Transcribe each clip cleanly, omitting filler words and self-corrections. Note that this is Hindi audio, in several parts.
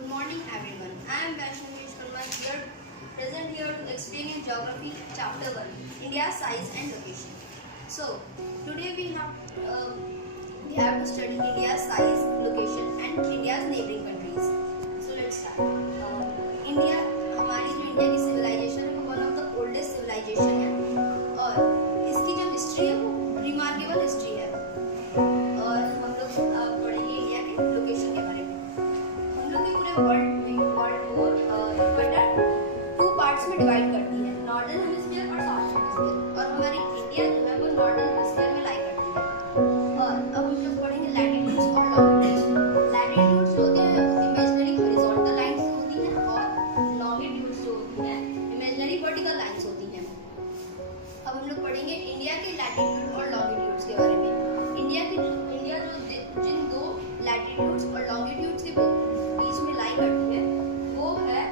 Good morning everyone. I am Vaishnavi Sharma here present here to explain in Geography Chapter 1 India's size and location. So today we have to study India's size, location and India's neighboring countries. So let's start. India हमारी जो इंडिया की civilization है वो one of the oldest civilization है और इसकी जो history है वो remarkable history है और हम लोग पढ़ेंगे इंडिया के लोकेशन के बारे में। हम लोग के पूरे वर्ल्ड को इक्वेटर 2 पार्ट्स में डिवाइड करती है, नॉर्दर्न हेमिस्फीयर और साउथ हेमिस्फीयर, और हमारी इंडिया जो है वो नॉर्दर्न हेमिस्फीयर में लाई करती है। और अब हम लोग पढ़ेंगे लैटिट्यूड्स और लॉन्गिट्यूड्स। लैटिट्यूड्स जो होती है वो इमेजिनरी हॉरिजॉन्टल लाइंस होती हैं और लॉन्गिट्यूड्स जो होती हैं इमेजिनरी वर्टिकल लाइंस होती हैं। अब हम लोग पढ़ेंगे इंडिया के लैटिट्यूड और लॉन्गिट्यूड्स के बारे में। इंडिया जो जिन दो लैटिट्यूड्स और लॉन्गिट्यूड्स के बीच में लाई करती है वो है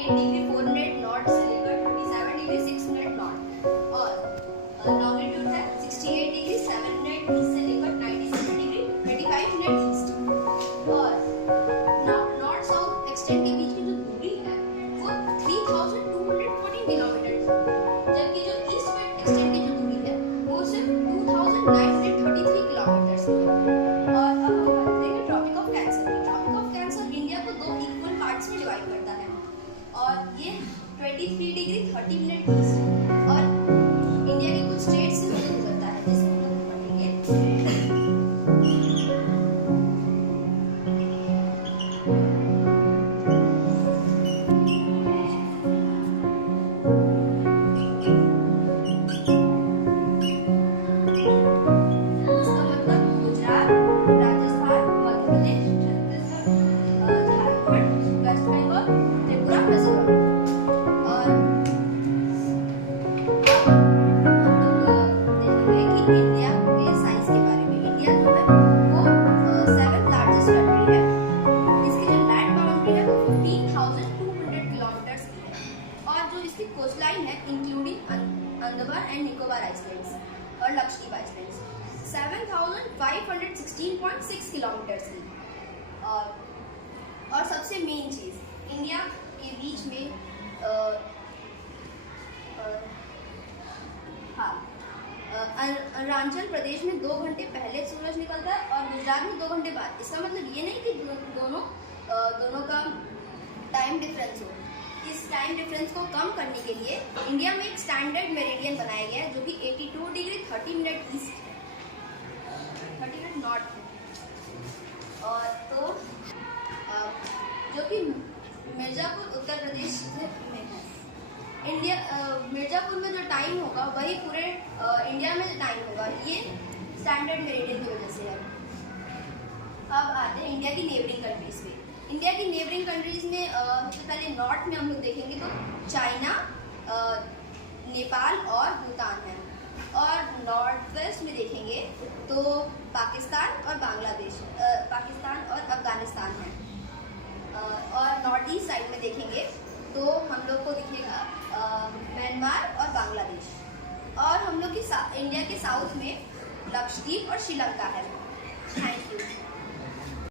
8 डिग्री 4 मिनट नॉर्थ से लेकर 27 डिग्री 6 मिनट नॉर्थ, और लॉन्गिट्यूड है 68 डिग्री 7 मिनट ईस्ट से लेकर 97 डिग्री 35 मिनट ईस्ट। और नॉर्थ साउथ एक्सटेंड के बीच की जो दूरी है वो 3214 किलोमीटर, जबकि जो ईस्ट वेस्ट एक्सटेंड की जो दूरी है वो सिर्फ 2933 किलोमीटर है। और अब हम बात करेंगे tropic of cancer. Tropic of cancer India को 2 इक्वल पार्ट्स में डिवाइड करता है और ये 23 डिग्री 30 मिनट ईस्ट और इंडिया के कुछ स्टेट से होकर गुजरता है, जिसे हम लोग पढ़ेंगे। इंडिया के साइज के बारे में। इंडिया जो है वो 7th लार्जेस्ट कंट्री है। इसकी जो लैंड बाउंड्री है वो 15,200 किलोमीटर्स की है और जो इसकी कोस्टलाइन है including Andaman and Nicobar islands और लक्षद्वीप आइलैंड्स 7,516.6 किलोमीटर्स की। और सबसे मेन चीज इंडिया के बीच में अरुणाचल प्रदेश में 2 घंटे पहले सूरज निकलता है और गुजरात में 2 घंटे बाद। इसका मतलब ये नहीं कि दोनों का टाइम डिफरेंस हो। इस टाइम डिफरेंस को कम करने के लिए इंडिया में एक स्टैंडर्ड मेरिडियन बनाया गया है जो कि 82 डिग्री 30 मिनट ईस्ट है, 30 मिनट नॉर्थ है, और तो जो कि मिर्जापुर उत्तर प्रदेश में है। मिर्जापुर में जो टाइम होगा वही पूरे इंडिया में जो टाइम होगा, ये स्टैंडर्ड मेरिडियन की वजह से है। अब आते हैं इंडिया की नेबरिंग कंट्रीज पे। इंडिया की नेबरिंग कंट्रीज में सबसे पहले नॉर्थ में हम लोग देखेंगे तो चाइना, नेपाल और भूटान है, और नॉर्थ वेस्ट में देखेंगे तो पाकिस्तान और बांग्लादेश, पाकिस्तान और अफगानिस्तान है। और नॉर्थ ईस्ट साइड में देखेंगे तो हम लोग को दिखेगा म्यांमार और बांग्लादेश, और हम लोग की इंडिया के साउथ में लक्षद्वीप और श्रीलंका है।